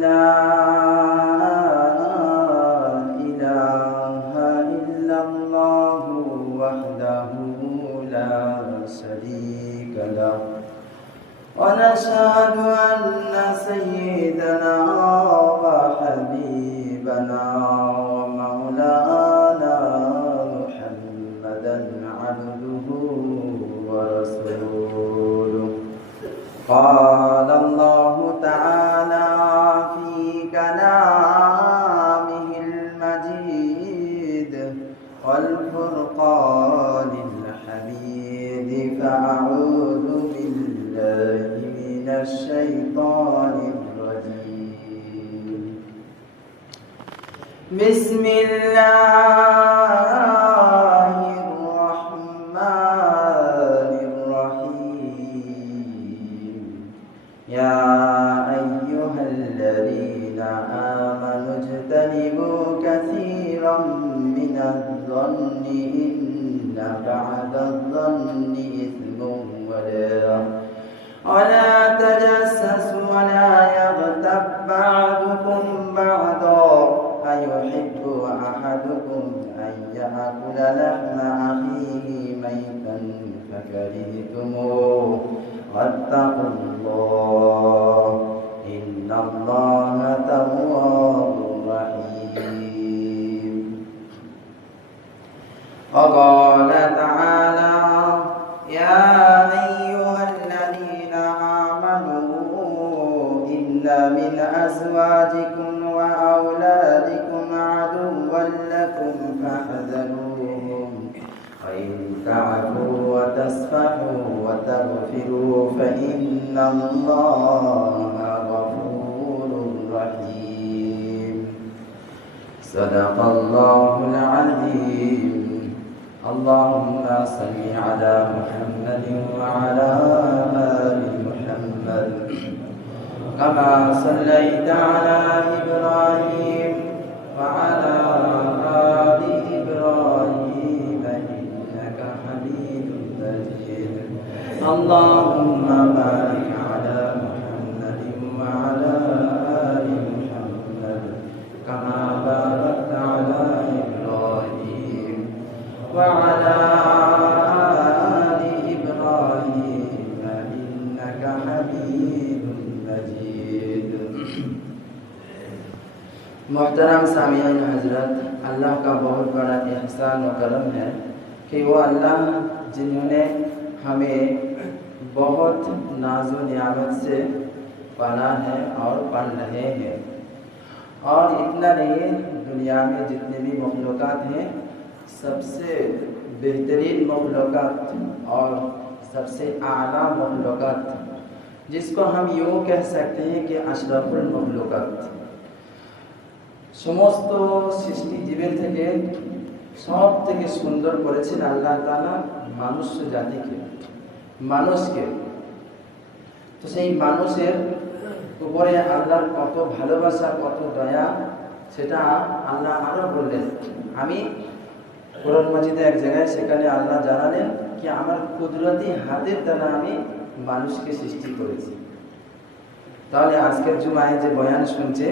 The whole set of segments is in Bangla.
لا إله إلا الله وحده لا شريك له ونشهد أن سيدنا وحبيبنا ومولانا محمدا عبده ورسوله قال الله تعالى في كلامه المجيد والفرقان الحميد فأعوذ بالله من الشيطان الرجيم بسم الله الرحمن الرحيم يا أيها الذين آمنوا اجتنبوا كثيرا من الظن إن بعد الظن إثم ولا تجسسوا ولا يغتب بعضكم بعضا أيحب أحدكم أن يأكل لحم أخيه ميتا فكرهتموه واتقوا الله إن الله تواب رحيم وقال تعالى يا أيها الذين آمنوا إن من أزواجكم وأولادكم عدوا لكم فاحذروهم وإن تعفوا وتصفحوا وتغفروا فإن الله غفور رحيم صدق الله العظيم اللهم صل على محمد وعلى آل محمد كما صليت على إبراهيم وعلى آل إبراهيم إنك حميد مجيد اللهم بارك على محمد وعلى آل محمد كما باركت على إبراهيم وعلى آل إبراهيم إنك حميد मजीद। मोहतरम सामीन हजरत, अल्लाह का बहुत बड़ा एहसान और करम है कि वो अल्लाह जिन्होंने हमें बहुत नाज़ो नियामत से पाला है और पाल रहे हैं। और इतना नहीं, दुनिया में जितने भी मखलूक़ात हैं सबसे बेहतरीन मखलूक़ात और सबसे आला मखलूक़ात जिसको हम यूँ कह सकते हैं कि अशरफुल मखलूक़ात, সমস্ত সৃষ্টি জীবের থেকে সব থেকে সুন্দর করেছেন আল্লাহ তাআলা মানুষ্য জাতিকে, মানুষকে। তো সেই মানুষের উপরে আল্লাহর কত ভালোবাসা, কত দয়া, সেটা আল্লাহ আরও বললেন। আমি কোরআন মাজিদে এক জায়গায় সেখানে আল্লাহ জানালেন কি আমার কুদরতি হাতের দ্বারা আমি মানুষকে সৃষ্টি করেছি। তাহলে আজকের জুমায় যে বয়ান শুনছে,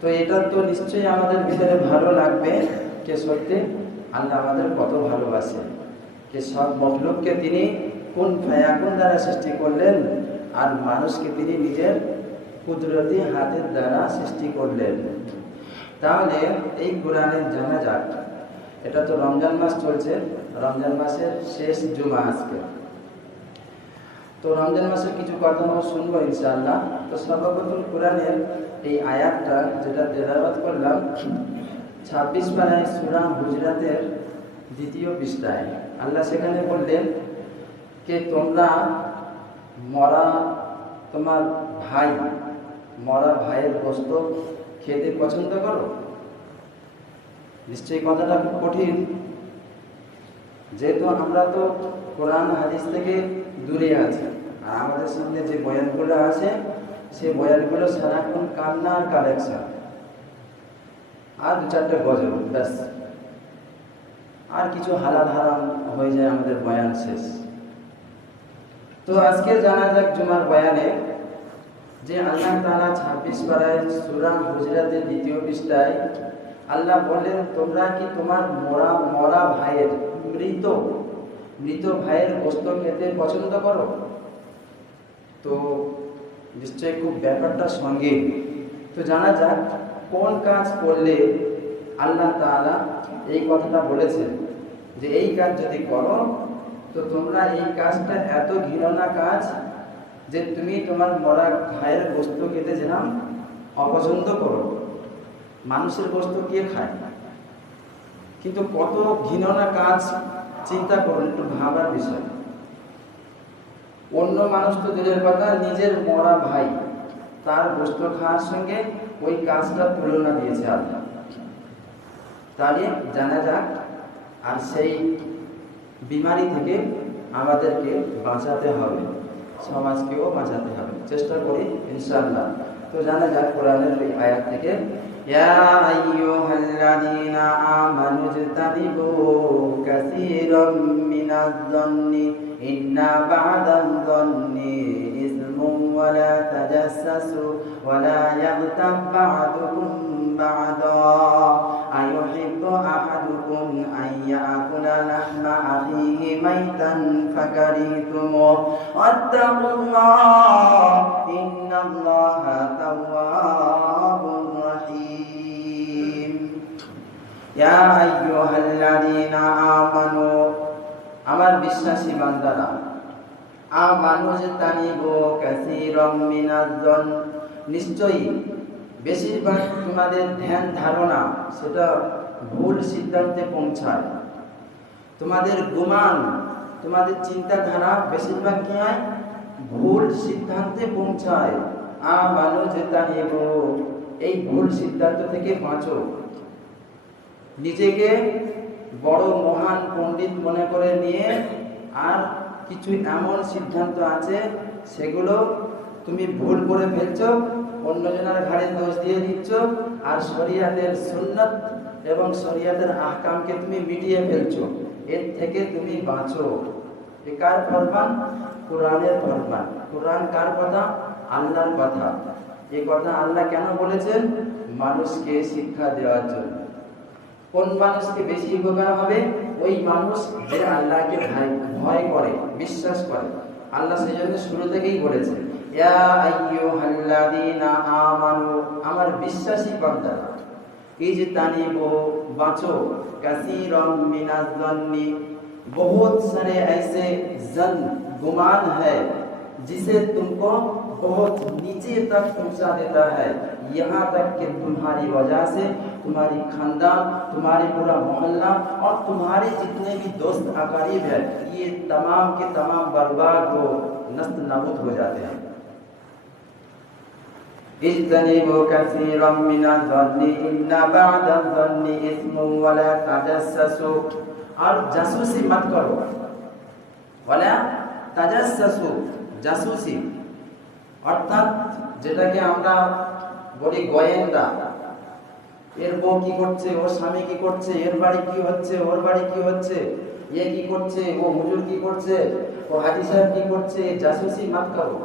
তো এটা তো নিশ্চয়ই আমাদের ভিতরে ভালো লাগবে যে সত্যি আল্লাহ আমাদের কত ভালোবাসে, যে সব মখলুককে তিনি কোন ফায়াকুন দ্বারা সৃষ্টি করলেন আর মানুষকে তিনি নিজের কুদরতি হাতের দ্বারা সৃষ্টি করলেন। তাহলে এই কোরআনের জানা যাক, এটা তো রমজান মাস চলছে, রমজান মাসের শেষ জুমা আজকে। তো রমজান মাসের কিছু কথা আমরা শুনবো ইনশাআল্লাহ। তো সর্বপ্রথম কোরআনের এই আয়াতটা যেটা তেলাওয়াত করলাম 26 পারায় সূরা হুজরাতের 2য় পৃষ্ঠায় আল্লাহ সেখানে বললেন যে তোমরা তোমার মরা ভাইয়ের গোশত খেতে পছন্দ করো। নিশ্চয়ই কথাটা খুব কঠিন, যেহেতু আমরা তো কোরআন হাদিস থেকে দূরে আছি আর আমাদের সামনে যে বয়ানগুলো আছে সেই বয়ানগুলো সারাক্ষণ কান্নার কালেকশন আর 2-4টা গজল, ব্যাস। আর কিছু হালাল হারাম হয়ে যায় আমাদের বয়ান শেষ। তো আজকে জানা যাক জুমার বয়ানে যে আল্লাহ তাআলা 26 পারায় সূরা হুজরাতের 2য় পৃষ্ঠায় আল্লাহ বলেন, তোমরা কি তোমার মরা ভাইয়ের মৃত ভাইয়ের গোশত খেতে পছন্দ করো? তো নিশ্চয়ই খুব ব্যাপারটা সঙ্গে। তো জানা যাক কোন কাজ করলে আল্লাহ তাআলা এই কথাটা বলেছেন যে এই কাজ যদি করো তো তোমরা এই কাজটা এত ঘৃণা কাজ যে তুমি তোমার মরা ভাইয়ের গোশত খেতে যেন অপছন্দ করো। মানুষের গোশত কে খায়? কিন্তু কত ঘৃণা কাজ চিন্তা করুন, একটু ভাবার বিষয়। অন্য মানুষ তো দূরের কথা, নিজের মরা ভাই তার গোশত খাওয়ার সঙ্গে ওই কাজটা তুলনা দিয়েছে আল্লাহ। তাহলে জানা যাক, আর সেই বিমারি থেকে আমাদেরকে বাঁচাতে হবে, সমাজকেও বাঁচাতে হবে, চেষ্টা করি ইনশাআল্লাহ। তো জানা যাক কোরআনের ওই আয়াত থেকে, ইয়া আইয়ুহাল্লাযীনা আমানু ইজতানিবু কাসীরাম মিনাজ-যন্নি ইন্না বা'দাজ-যন্নি ইসমুন ওয়া লা তাজাসসাসু ওয়া লা ইয়াগতাব বা'দুকুম বা'দা আইয়ুহিব্বু আহাদুকুম আন ইয়াকুলা লাহমা আখিহি মাইতান ফাকারিহতুমুহু ওয়াত্তাকুল্লাহ ইন্নাল্লাহা তাওয়াবুর রাহিম। ইয়া আইয়ুহাল্লাযীনা আমানু, আমার বিশ্বাসী বান্দারা, আমানু ইজতানিবু কাসীরাম মিনাজ-যন, নিশ্চয়ই বেশিরভাগ তোমাদের ধ্যান ধারণা সেটা ভুল সিদ্ধান্তে পৌঁছায়। তোমাদের গুমান, তোমাদের চিন্তাধারা বেশিরভাগ কি হয়? ভুল সিদ্ধান্তে পৌঁছায়। আমানু ইজতানিবু, এই ভুল সিদ্ধান্ত থেকে বাঁচো। নিজেকে বড় মহান পণ্ডিত মনে করে নিয়ে আর কিছু এমন সিদ্ধান্ত আছে সেগুলো তুমি ভুল করে ফেলছো, অন্যজনের ঘাড়ে দোষ দিয়ে দিচ্ছ, আর শরিয়াতের সুন্নাত এবং শরিয়াতের আহকামকে তুমি মিটিয়ে ফেলছো। এর থেকে তুমি বাঁচো। এ কার ফরমান? কোরআনের ফরমান। কোরআন কার কথা? আল্লাহর কথা। এই কথা আল্লাহ কেন বলেছেন? মানুষকে শিক্ষা দেওয়ার জন্য। কোন মানুষকে বেশি উপকার হবে? ওই মানুষ যে আল্লাহকে ভয় করে, বিশ্বাস করে। আল্লাহ সেই জন্য শুরু থেকেই বলেছে, ইয়া আইয়ুহাল্লাযীনা আমানু, আমার বিশ্বাসী বান্দারা, ইজতানিবু, বাঁচো, কাসীরাম মিনাজ-যন্নি, बहुत सारे ऐसे जन गुमान है जिसे तुमको बहुत नीचे तक पहुंचा देता है, यहाँ तक कि तुम्हारी वजह से तुम्हारी खानदान, तुम्हारे पूरा मोहल्ला और तुम्हारे जितने भी दोस्त अकारीब है, ये तमाम के तमाम बर्बाद हो, नस्त नाबूद हो जाते हैं। इज्तनिबु कसीरम मिनज़-ज़न्नि इन्ना बअदज़-ज़न्नि इस्मुन व ला तजस्ससु, और जासूसी मत करो। वला তাজাসসু, জাসুসি অর্থাৎ যেটাকে আমরা বলি গোয়েন্দা। এর বউ কি করছে, ওর স্বামী কি করছে, এর বাড়ি কি হচ্ছে, ওর বাড়ি কি হচ্ছে, এ কি করছে, ও হুজুর কি করছে, ও হাজি সাহেব কি করছে, জাসুসি মত করো।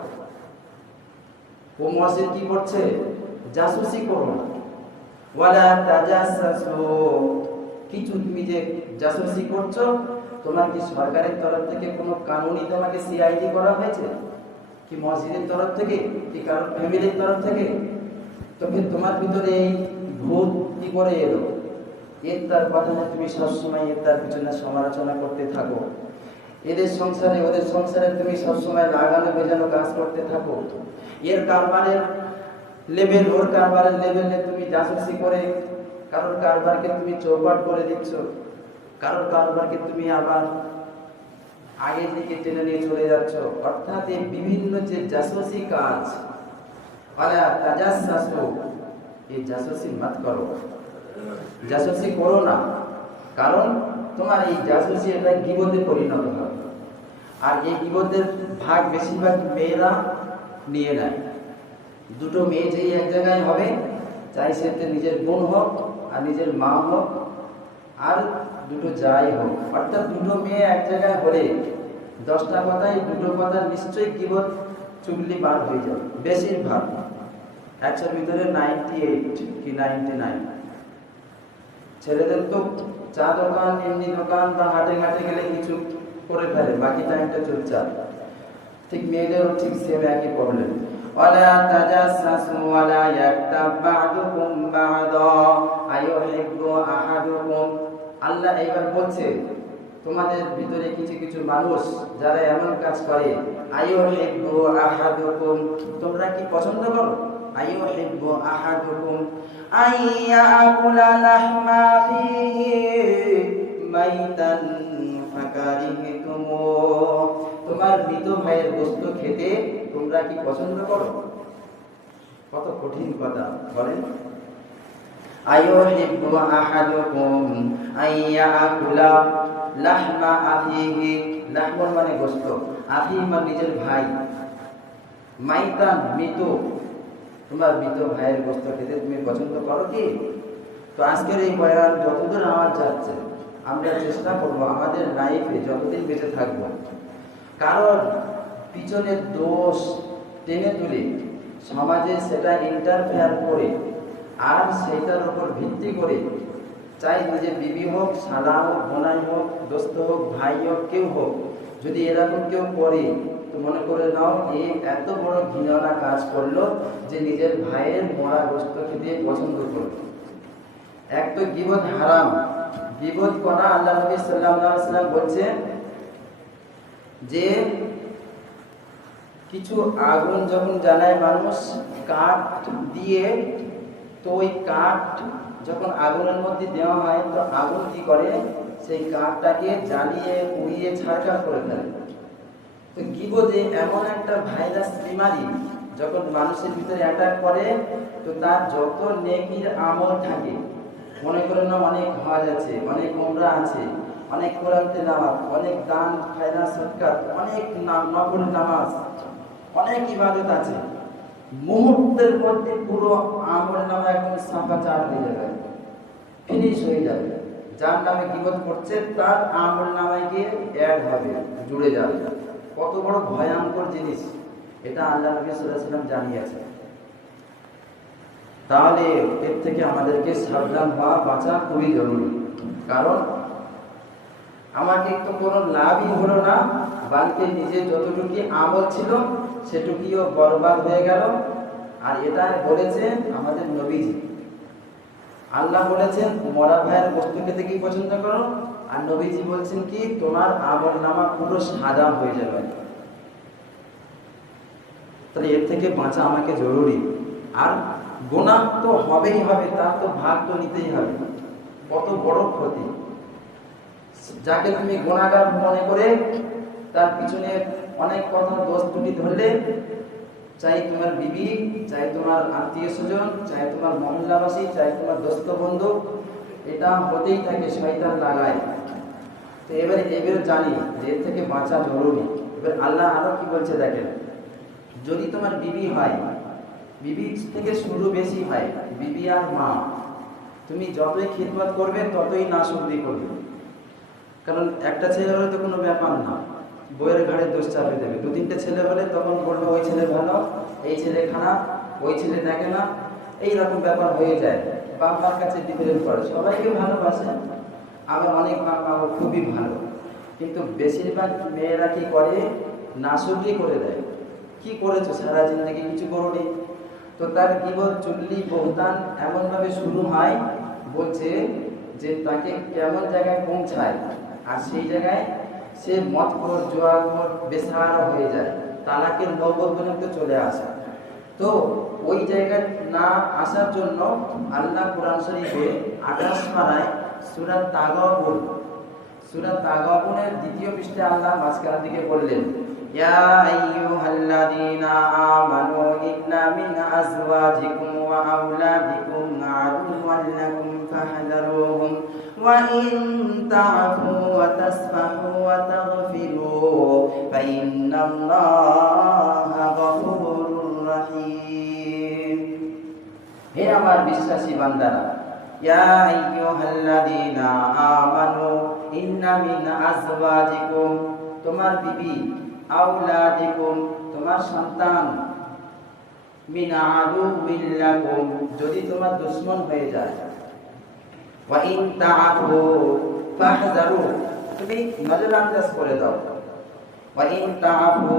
ও মসজিদ কি করছে, জাসুসি করো না। ওয়ালা তাজাসসু, কিছু তুমি যে জাসুসি করছো, তোমার কি সরকারের তরফ থেকে কোনো কানুনি তোমাকে সিআইডি করা হয়েছে, কি মসজিদের তরফ থেকে, কি কারোর ফ্যামিলির তরফ থেকে? তো ফির তোমার ভিতরে এই ভূত কি করে এলো? এর তার কথা না, তুমি সবসময় এর তার পিছনে সমালোচনা করতে থাকো। এদের সংসারে ওদের সংসারে তুমি সবসময় লাগানো বেজানো কাজ করতে থাকো। এর কারবারের লেভেল ওর কারবারের লেভেলে তুমি জাসুসি করে কারোর কারবারকে তুমি চৌপাট করে দিচ্ছ, কারোর কারবারকে তুমি আবার আগের দিকে টেনে নিয়ে চলে যাচ্ছ। অর্থাৎ এই বিভিন্ন যে জাসুসি কাজ, ওয়ালা তাজাসসু, এই জাসুসি মত করো, জাসুসি করো না। কারণ তোমার এই জাসুসি এটা গীবতে পরিণত হবে। আর এই গীবতের ভাগ বেশিরভাগ মেয়েরা নিয়ে নেয়। দুটো মেয়ে যেই এক জায়গায় হবে, চাই সেতে নিজের বোন হোক আর নিজের মা হোক আর দুটো যাই হোক, অর্থাৎ দুটো মেয়ে এক জায়গায় হলে 10টা কথায় দুটো কথা নিশ্চয়ই গীবত চুগলি বার হয়ে যাবে বেশিরভাগ। 100 ভিতরে 98 কি 99। ছেলেদের তো চা দোকান, এমনি দোকান বা হাটে ঘাটে গেলে কিছু করে ফেলে, বাকি টাইমটা চুপচাপ। ঠিক মেয়েদেরও ঠিক সেম একই প্রবলেম। ওয়ালা তাজাসসু ওয়ালা ইয়াকতাব বা'দুকুম বা'দা আইয়ুহিব্বু আহাদুকুম। আল্লাহ এইবার বলছে তোমাদের ভিতরে কিছু কিছু মানুষ যারা এমন কাজ করে, আইয়ুহিব্বু আহাদুকুম, তোমরা কি পছন্দ করো? আইয়ুহিব্বু আহাদুকুম আইয়াকুলা লাহমা আখিহি মাইতান ফাকারিহতুমু। তোমার মৃত ভাইয়ের গোশত খেতে তোমরা কি পছন্দ করো? কত কঠিন কথা বলেন। আইয়ুহিব্বু আহাদুকুম আইয়াকুলা লাহমা আখিহি, লাহম মানে গোশত, আখি মানে নিজের ভাই, মাইতান মৃত, তোমার মৃত ভাইয়ের গোশত খেতে তুমি পছন্দ করো কি? তো আজকের এই বয়ান যতদূর আমার যাচ্ছে, আমরা চেষ্টা করব আমাদের লাইফে যতদিন বেঁচে থাকব কারণ পিছনের দোষ টেনে তুলে সমাজে সেটা ইন্টারফেয়ার করে আর সেটার উপর ভিত্তি করে, চাই নিজের বিবি হোক, শালা হোক, বোনাই হোক, দোস্ত হোক, ভাই হোক, কেউ হোক, যদি এরকম কেউ করে তো মনে করে নাও এ এত বড় ঘৃণা কাজ করলো যে নিজের ভাইয়ের মরা গোশত খেতে পছন্দ করলো। এক তো গীবত হারাম, গীবত করা আল্লাহ নবী সাল্লাল্লাহু আলাইহি ওয়াসাল্লাম বলছেন যে কিছু আগুন যখন জ্বালায় মানুষ কাঠ দিয়ে, তো ওই কাঠ যখন আগুনের মধ্যে দেওয়া হয় তো আগুন কি করে, সেই কাঠটাকে জ্বালিয়ে পুড়িয়ে ছারখার করে ফেলে। তো গীবতে এমন একটা ভাইরাস বিমারি যখন মানুষের ভিতরে অ্যাটাক করে, তো তার যত নেকির আমল থাকে, মনে করেন না অনেক হজ আছে, অনেক উমরা আছে, অনেক কোরআন তেলাওয়াত, অনেক দান খায়রা সদকাত, অনেক নফল নামাজ, অনেক ইবাদত আছে, মুহূর্তের মধ্যে পুরো আমল নামা একদম সাফা চার হয়ে যাবে, ফিনিশ হয়ে যাবে। যার নামে গীবত করছে তার আমল নামায় গিয়ে অ্যাড হবে, জুড়ে যাবে। কত বড় ভয়ঙ্কর জিনিস এটা আল্লাহ নবী সাল্লাল্লাহু আলাইহি ওয়াসাল্লাম জানিয়েছেন। তাহলে এর থেকে আমাদেরকে সাবধান হওয়া, বাঁচা খুবই জরুরি। কারণ আমাকে তো কোনো লাভই হলো না, বালকে নিজে যতটুকু আমল ছিল সেটুকুও বরবাদ হয়ে গেল। আর এটা বলেছেন আমাদের নবীজি। আল্লাহ বলেছেন মরা ভাইয়ের গোশত খেতে কি পছন্দ করো, আর নবীজি বলছেন কি তোমার আমল নামা পুরো সাদা হয়ে যাবে। তাহলে এর থেকে বাঁচা আমাকে জরুরি। আর গুনাহ তো হবেই হবে, তার তো ভাগ তো নিতেই হবে। কত বড় ক্ষতি, যাকে তুমি গুনাহগার মনে করে তার পিছনে অনেক কথা দোষ ত্রুটি ধরলে, চাই তোমার বিবি, চাই তোমার আত্মীয় স্বজন, চাই তোমার মহল্লাবাসী, চাই তোমার দোস্ত বন্ধু, এটা হতেই থাকে, শয়তান লাগায়। তো এবারে জানি যে এর থেকে বাঁচা জরুরি। এবার আল্লাহ আরো কি বলছে দেখেন, যদি তোমার বিবি হয়, বিবি থেকে শুরু বেশি হয়, বিবি আর মা, তুমি যতই খিদমত করবে ততই নাশুকরি করবে। কারণ একটা ছেলে হলে তো কোনো ব্যাপার না, বইয়ের ঘাড়ে দোষ চাপে দেবে। 2-3টে ছেলে হলে তখন বলবে ওই ছেলে ভালো, এই ছেলে খারাপ, ওই ছেলে দেখে না, এইরকম ব্যাপার হয়ে যায়। বাপ মার কাছে ডিফারেন্ট করে, সবাইকে ভালোবাসে, আবার অনেক বাপ মা খুবই ভালো, কিন্তু বেশিরভাগ মেয়েরা কি করে, নাশুকরি করে দেয়। কি করেছো সারা জিন্দগি? কিছু করোনি। তো তার গীবত, চুগলি, বহতান এমনভাবে শুরু হয়, বলছে যে তাকে কেমন জায়গায় পৌঁছায়, আর সেই জায়গায় সে মদখোর, জুয়াখোর, বেসাহারা হয়ে যায়, তালাকের নৌবত পর্যন্ত চলে আসে। তো ওই জায়গায় না আসার জন্য আল্লাহ কোরআন শরীফে 28 পারায় সূরা তাগাবুন, সূরা তাগাবুনের 2য় পৃষ্ঠায় আল্লাহ মাঝখানের দিকে বললেন, ইয়া আইয়ুহাল্লাযীনা আমানু ইন্না মিন আজওয়াজিকুম ওয়া আওলাদিকুম আদুওয়ান লাকুম ফাহযারুহুম ওয়া ইন তা'ফু ওয়া তাসফাহু ওয়া তাগফিরু ফাইন্নাল্লাহা গফুরুর রাহিম। হে আমার বিশ্বাসী বান্দারা, ইয়া আইয়ুহাল্লাযীনা আমানু ইন্না মিন আজওয়াজিকুম, তোমার বিবি, আওলাদিকুম, তোমার সন্তান, মিন আদুউইল লাকুম, যদি তোমার দুশমন হয়ে যায়, ওয়া ইন তাআফু ফাহযারু, তুমি নজরআন্দাজ করে দাও, ওয়া ইন তাআফু,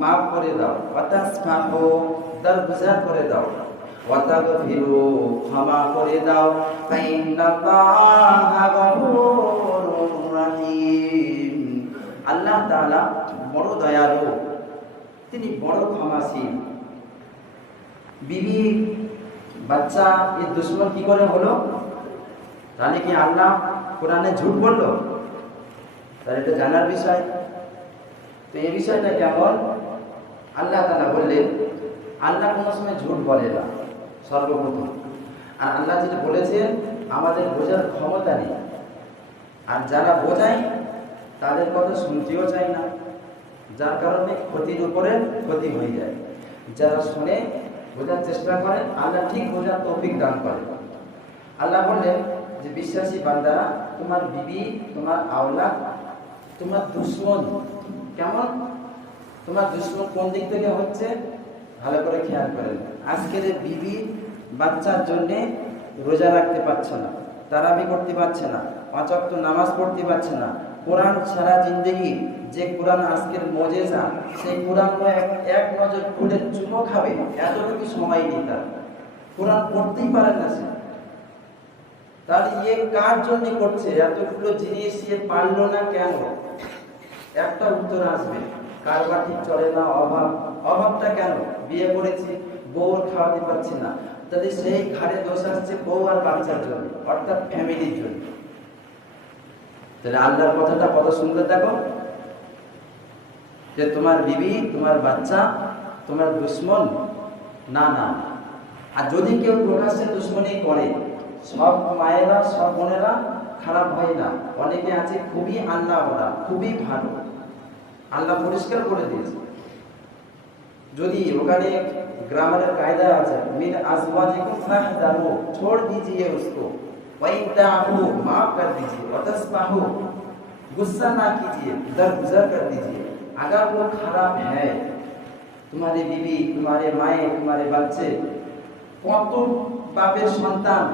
মাফ করে দাও, ওয়া তাসফাহু, দরগুজার করে দাও, ওয়া তাগফিরু, ক্ষমা করে দাও, ফাইন্নাল্লাহা গফুরুর রহিম, আল্লাহ তাআলা বড় দয়ালু, তিনি বড় ক্ষমাশীল। বিবি বাচ্চা এর দুশমন কি করে হলো? তাহলে কি আল্লাহ কোরআনে ঝুট বললো? তাহলে এটা জানার বিষয়। তো এই বিষয়টা কেমন? আল্লাহ তাআলা বললেন, আল্লাহ কোনো সময় ঝুট বলে না সর্বপ্রথম। আর আল্লাহ যেটা বলেছেন আমাদের বোঝার ক্ষমতা নেই, আর যারা বোঝায় তাদের কথা শুনতেও চাই না, যার কারণে ক্ষতির উপরে ক্ষতি হয়ে যায়। যারা শুনে বোঝার চেষ্টা করেন, আল্লাহ ঠিক বোঝার তৌফিক দান করেন। আল্লাহ বললেন যে বিশ্বাসী বান্দারা, তোমার বিবি, তোমার আওলাদ, তোমার দুশমন কেমন? তোমার দুশমন কোন দিক থেকে হচ্ছে? ভালো করে খেয়াল করেন। আজকের বিবি বাচ্চার জন্য রোজা রাখতে পারছে না, তারাবি করতে পারছে না, 5 ওয়াক্ত নামাজ পড়তে পারছে না, কোরআন সারা জিন্দেগি যে কোরআন আজকের মজেজা, সেই কোরআন এক নজর খুলে চুমো খাবে, এতটুকু সময় নেই তার, কোরআন পড়তেই পারে না সে। তাহলে ইয়ে কার জন্য করছে? এতগুলো জিনিস ইয়ে পারলো না কেন? একটা উত্তর আসবে, কারবার ঠিক চলে না, অভাব। অভাবটা কেন? বিয়ে করেছি, বউ খাওয়াতে পারছি না, তাহলে সেই ঘাড়ে দোষ আসছে বউ আর বাচ্চার জন্য, অর্থাৎ ফ্যামিলির জন্য। তাহলে আল্লাহর কথাটা কত সুন্দর দেখো, যে তোমার বিবি, তোমার বাচ্চা, তোমার দুশমন না। না, আর যদি কেউ প্রকাশ্যে দুশমনি করে, সব মায়েরা, সব বোনেরা খারাপ হয় না, অনেকে আছে খুবই আল্লাহ ওরা, খুবই ভালো, আল্লাহ পরিষ্কার করে দিয়েছে। যদি ওখানে গ্রামারের কায়দা আছে, মিন আজওয়াজিকুম ফাহযারু, छोड़ दीजिए उसको, वा इन ताफू, माफ कर दीजिए, वा तस्फाहू, गुस्सा ना कीजिए, दरगुजर कर दीजिए। अगर वो खराब है, तुम्हारी बीवी, तुम्हारे माए, तुम्हारे बच्चे, কত বাপের সন্তান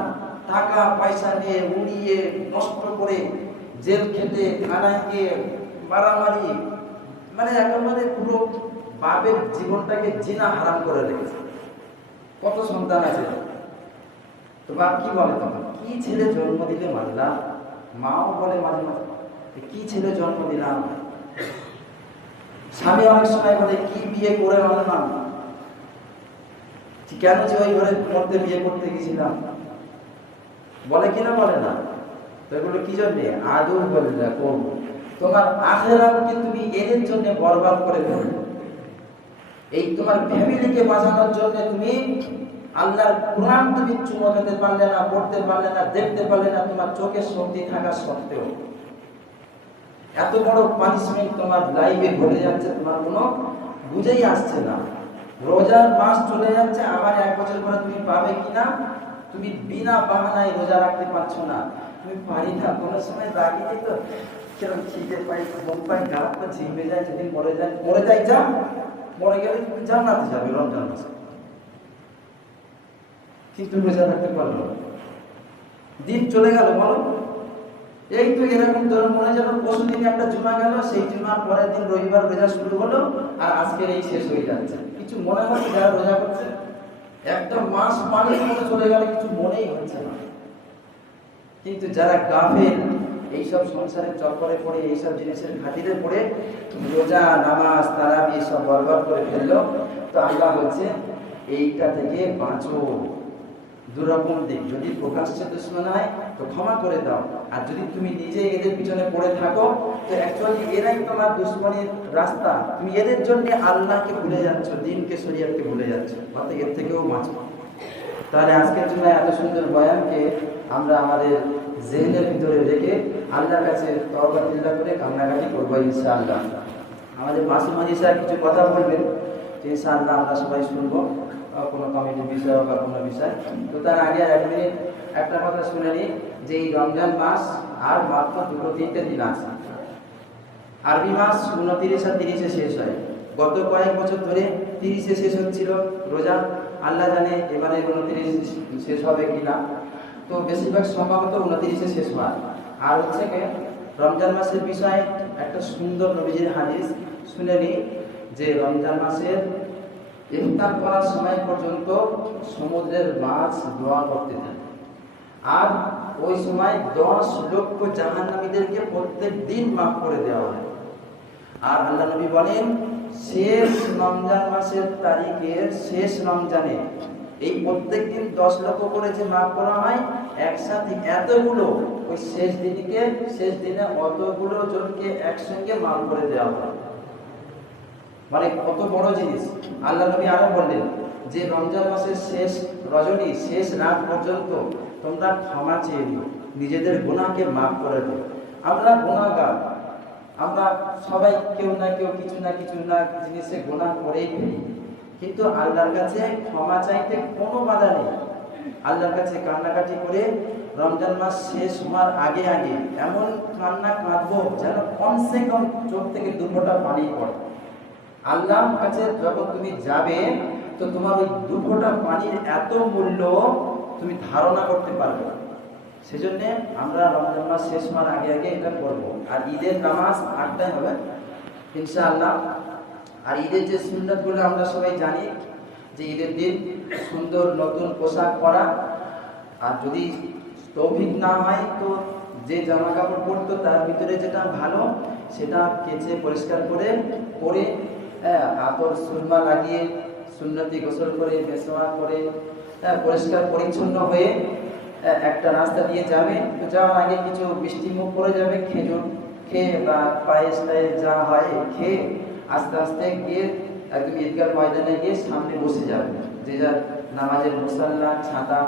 টাকা পয়সা নিয়ে উড়িয়ে নষ্ট করে জেল খেটে থানায় গিয়ে মারামারি, মানে একেবারে পুরো বাপের জীবনটাকে জিনা হারাম করে রেখেছে। কত সন্তান আছে, তো বাপ কি বলে তখন? কি ছেলে জন্ম দিলে মানলাম, মাও বলে মাঝে মাঝে কি ছেলে জন্ম দিলাম। স্বামী অনেক সময় বলে কি বিয়ে করে মানলাম, কেন যে ওই ঘরের মধ্যে বিয়ে করতে গেছিলাম, বলে কিনা বলে না? তো এগুলো কি জন্য? আদৌ বলে না, তোমার আখিরাতকে তুমি এদের জন্য বরবাদ করে ফেললে। এই তোমার ফ্যামিলিকে বাঁচানোর জন্য তুমি আল্লাহর কোরআন তুমি চুমো খেতে পারলে না, পড়তে পারলে না, দেখতে পারলে না, তোমার চোখের শক্তি থাকা সত্ত্বেও এত বড় পানিশমেন্ট তোমার লাইফে ঘটে যাচ্ছে, তোমার কোনো বুঝেই আসছে না। রোজার মাস চলে যাচ্ছে, আবার 1 বছর পরে তুমি পাবে কিনা, তুমি বিনা বাহানায় রোজা রাখতে পারছো না। তুমি পারি না, কোনো সময় রাগিতে তো কিরকম খিদে পাই, ঘুম পাই, গা পা ঝিমে যায়, যদি মরে যায় যা, মরে গেলে তুমি জান্নাতে যাবে রমজান মাসে, কিন্তু রোজা রাখতে পারলো না। দিন চলে গেল, বলো এই তো এরকম ধরুন মনে যেন পরশুদিন একটা জুমা গেল, সেই জুমার পরের দিন রবিবার রোজা শুরু হলো, আর আজকের এই শেষ হয়ে যাচ্ছে। কিছু মনে হচ্ছে যারা রোজা করছে, একটা মাস পানির মতো চলে গেলে কিছু মনেই হচ্ছে না। কিন্তু যারা গাফেল, এইসব সংসারের চক্করে পড়ে, এইসব জিনিসের খাতিরে পড়ে রোজা, নামাজ, তারাবি সব বরবাদ করে ফেললো, তো আল্লাহ বলছে এইটা থেকে বাঁচো। দুরকম দিক, যদি প্রকাশ্যে দুশমন হয় তো ক্ষমা করে দাও, আর যদি তুমি নিজে এদের পিছনে পড়ে থাকো তো অ্যাকচুয়ালি এরাই তোমার দুশমনের রাস্তা, তুমি এদের জন্য আল্লাহকে ভুলে যাচ্ছ, দিনকে, শরীয়তকে ভুলে যাচ্ছ, অর্থাৎ এর থেকেও বাঁচো। তাহলে আজকের জন্য এত সুন্দর বয়ানকে আমরা আমাদের জেহেনের ভিতরে রেখে আল্লাহর কাছে তওবা তিল্লা করে কান্নাকাটি করবো ইনশাআল্লাহ। আমাদের মাসুম হাজি সাহেব কিছু কথা বলবেন, ইনশাআল্লাহ আমরা সবাই শুনবো, কোনো কমিটির বিষয় বা কোনো বিষয়। তো তার আগে 1 মিনিট একটা কথা শুনে নিই, যে এই রমজান মাস আর মাত্র 2-3 দিন আছে। আরবি মাস 29 আর 30-এ শেষ হয়। গত কয়েক বছর ধরে 30-এ শেষ হচ্ছিল রোজা, আল্লাহ জানে এবারে 29 শেষ হবে কিনা। তো বেশিরভাগ সম্ভবত 29-এ শেষ হয়। আর হচ্ছে কি রমজান মাসের বিষয়ে একটা সুন্দর নবীজির হাদিস শুনে নিই যে রমজান মাসের ইফতার করার সময় পর্যন্ত সমুদ্রের মাছ দোয়া করতে থাকে, আর ওই সময় 10 লক্ষ জাহান্নামীদেরকে প্রত্যেক দিন মাফ করে দেওয়া হয়। আর আল্লাহ নবী বলেন শেষ রমজান মাসের তারিখের শেষ রমজানে এই প্রত্যেক দিন 10 লক্ষ করে যে মাফ করা হয়, একসাথে এতগুলো ওই শেষ দিনে অতগুলো জনকে একসঙ্গে মাফ করে দেওয়া হয়। মানে কত বড় জিনিস। আল্লাহ নবী আরো বললেন যে রমজান মাসের শেষ রজনী, শেষ রাত পর্যন্ত তোমরা ক্ষমা চেয়ে নিও, নিজেদের গুনাহকে মাফ করে দিও। আমরা গুনাহগার, আমরা সবাই কেউ না কেউ কিছু না জিনিসে গুনাহ করেই ফেলি, কিন্তু আল্লাহর কাছে ক্ষমা চাইতে কোনো বাধা নেই। আল্লাহর কাছে কান্নাকাটি করে রমজান মাস শেষ হওয়ার আগে এমন কান্না কাঁদবো যেন কমসে কম চোখ থেকে 2 ফোঁটা পানি পড়ে। আল্লাহর কাছে যখন তুমি যাবে তো তোমার ওই 2 ফোঁটা পানির এত মূল্য তুমি ধারণা করতে পারবে। সেজন্য আমরা রমজান মাস শেষ হওয়ার আগে এটা করবো। আর ঈদের নামাজ 8টায় হবে ইনশাআল্লাহ। আর ঈদের যে সুন্নাতগুলো আমরা সবাই জানি যে ঈদের দিন সুন্দর নতুন পোশাক পরা, আর যদি তৌফিক না হয় তো যে জামা কাপড় পরতো তার ভিতরে যেটা ভালো সেটা কেচে পরিষ্কার করে পরে আতর সুরমা লাগিয়ে সুন্নতি গোসল করে মেসওয়াক করে পরিষ্কার পরিচ্ছন্ন হয়ে একটা রাস্তা দিয়ে যাবে। তো যাওয়ার আগে কিছু মিষ্টি মুখ করে যাবে, খেজুর খেয়ে বা পায়েস টায়েস যা হয় খেয়ে আস্তে আস্তে গিয়ে একদম ঈদগাহ ময়দানে গিয়ে সামনে বসে যাবে। যে যার নামাজের মুসাল্লা ছাতা,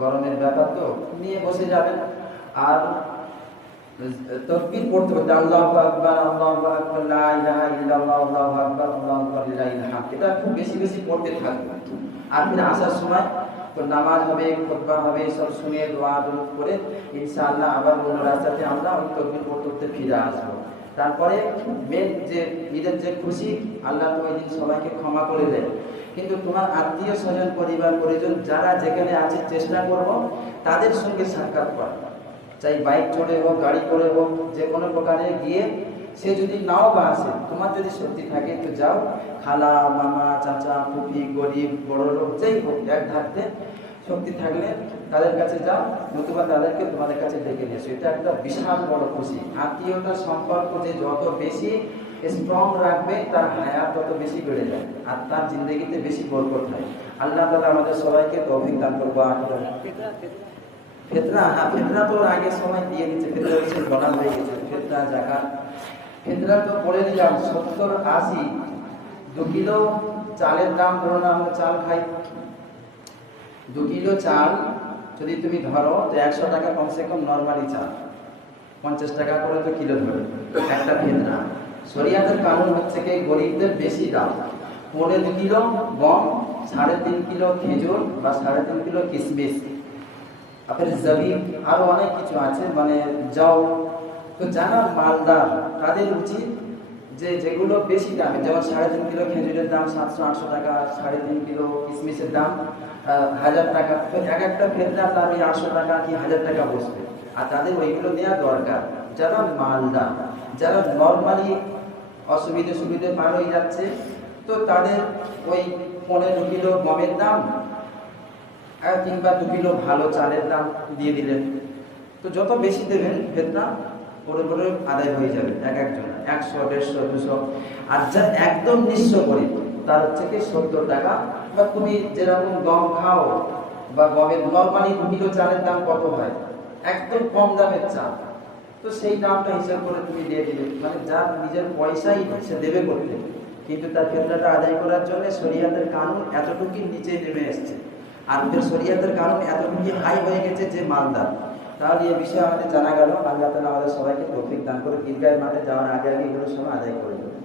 গরমের ব্যাপার তো নিয়ে বসে যাবেন। আর তাকবীর পড়তে পড়তে আল্লাহু আকবার আল্লাহু আকবার লা ইলাহা ইল্লাল্লাহ আল্লাহু আকবার আল্লাহু আকবার লিল্লাহিল হামদ, এটা খুব বেশি পড়তে থাকবে। আর ফিরে আসার সময় তো নামাজ হবে, খুতবা হবে, সব শুনে দোয়া দরুদ করে ইনশাআল্লাহ আবার অন্য রাস্তাতে আমরা ওই তাকবীর পড়তে ফিরে আসবো। তারপরে মেন যে ঈদের যে খুশি, আল্লাহ তো ওই দিন সবাইকে ক্ষমা করে দেয়, কিন্তু তোমার আত্মীয় স্বজন পরিবার পরিজন যারা যেখানে আছে চেষ্টা করবো তাদের সঙ্গে সাক্ষাৎ করা, চাই বাইক চড়ে হোক গাড়ি করে হোক যে কোনো প্রকারে গিয়ে, সে যদি নাও বা আসে তোমার যদি শক্তি থাকে তো যাও, খালা মামা চাচা ফুফি গরিব বড় লোক যেই হোক এক ধারতে শক্তি থাকলে তাদের কাছে যাও, নতুবা তাদেরকে তোমাদের কাছে ডেকে নিয়ে এসো। এটা একটা বিশাল বড় খুশি। আত্মীয়তার সম্পর্ক যে যত বেশি স্ট্রং রাখবে তার হায়াত তত বেশি বেড়ে যায় আর তার জিন্দগিতে বেশি বরকত হয়। আল্লাহ তাআলা আমাদের সবাইকে তৌফিক দান করবো। ফিতরা তো আগে সময় দিয়ে দিচ্ছে, ফিতরা হচ্ছে বলা হয়ে গেছে, ফিতরা যাকাত। ফিতরা তো বলে দিলাম 70-80 2 কিলো চালের দাম, ধরুন আমরা চাল খাই, 2 কিলো চাল যদি তুমি ধরো তো 100 টাকা কমসে কম নরমালি চাল, 50 টাকা করে তো কিলো ধরে একটা ফিতরা। শরিয়াতের কানুন হচ্ছে কি গরিবদের বেশি দাম, 2.5 কিলো গম, 3.5 কিলো খেজুর বা 3.5 কিলো কিশমিশ, আপনার জবিব আরো অনেক কিছু আছে, মানে যাও। তো যারা মালদার তাদের উচিত যে যেগুলো বেশি দামে, যেমন 3.5 কিলো খেজুরের দাম 700-800 টাকা, 3.5 কিলো কিশমিশের দাম 1000 টাকা, তো একটা ফেতরা তার ওই 800 টাকা কি 1000 টাকা বসবে, আর তাদের ওইগুলো দেওয়া দরকার। যারা মালদার, যারা নর্মালি সুবিধে পার হয়ে যাচ্ছে, তো তাদের ওই 15 কিলো গমের দাম কিংবা 2 কিলো ভালো চালের দাম দিয়ে দিলেন, তো যত বেশি দেবেন ফিতরা পরে আদায় হয়ে যাবে একজন 100, 150, 200। আর যা একদম নিঃস্ব করে তার হচ্ছে কি 70 টাকা, বা তুমি যেরকম গম খাও বা গমের নরমালি 2 কিলো চালের দাম কত হয়, একদম কম দামের চাল, তো সেই দামটা হিসাব করে তুমি দিয়ে দিলে, মানে যার নিজের পয়সাই সে দেবে করতে, কিন্তু তার ফিতরাটা আদায় করার জন্য শরিয়াতের কানুন এতটুকু নিচে নেমে এসছে, আর শরিয়াতের কারণে এতটুকু হাই হয়ে গেছে যে মালদার। তাহলে এই বিষয়ে আমাদের জানা গেল। আল্লাহ তাআলা আমাদের সবাইকে তৌফিক দান করে ঈদগাহের মাঠে যাওয়ার আগে এগুলো সব আদায় করে দেবে।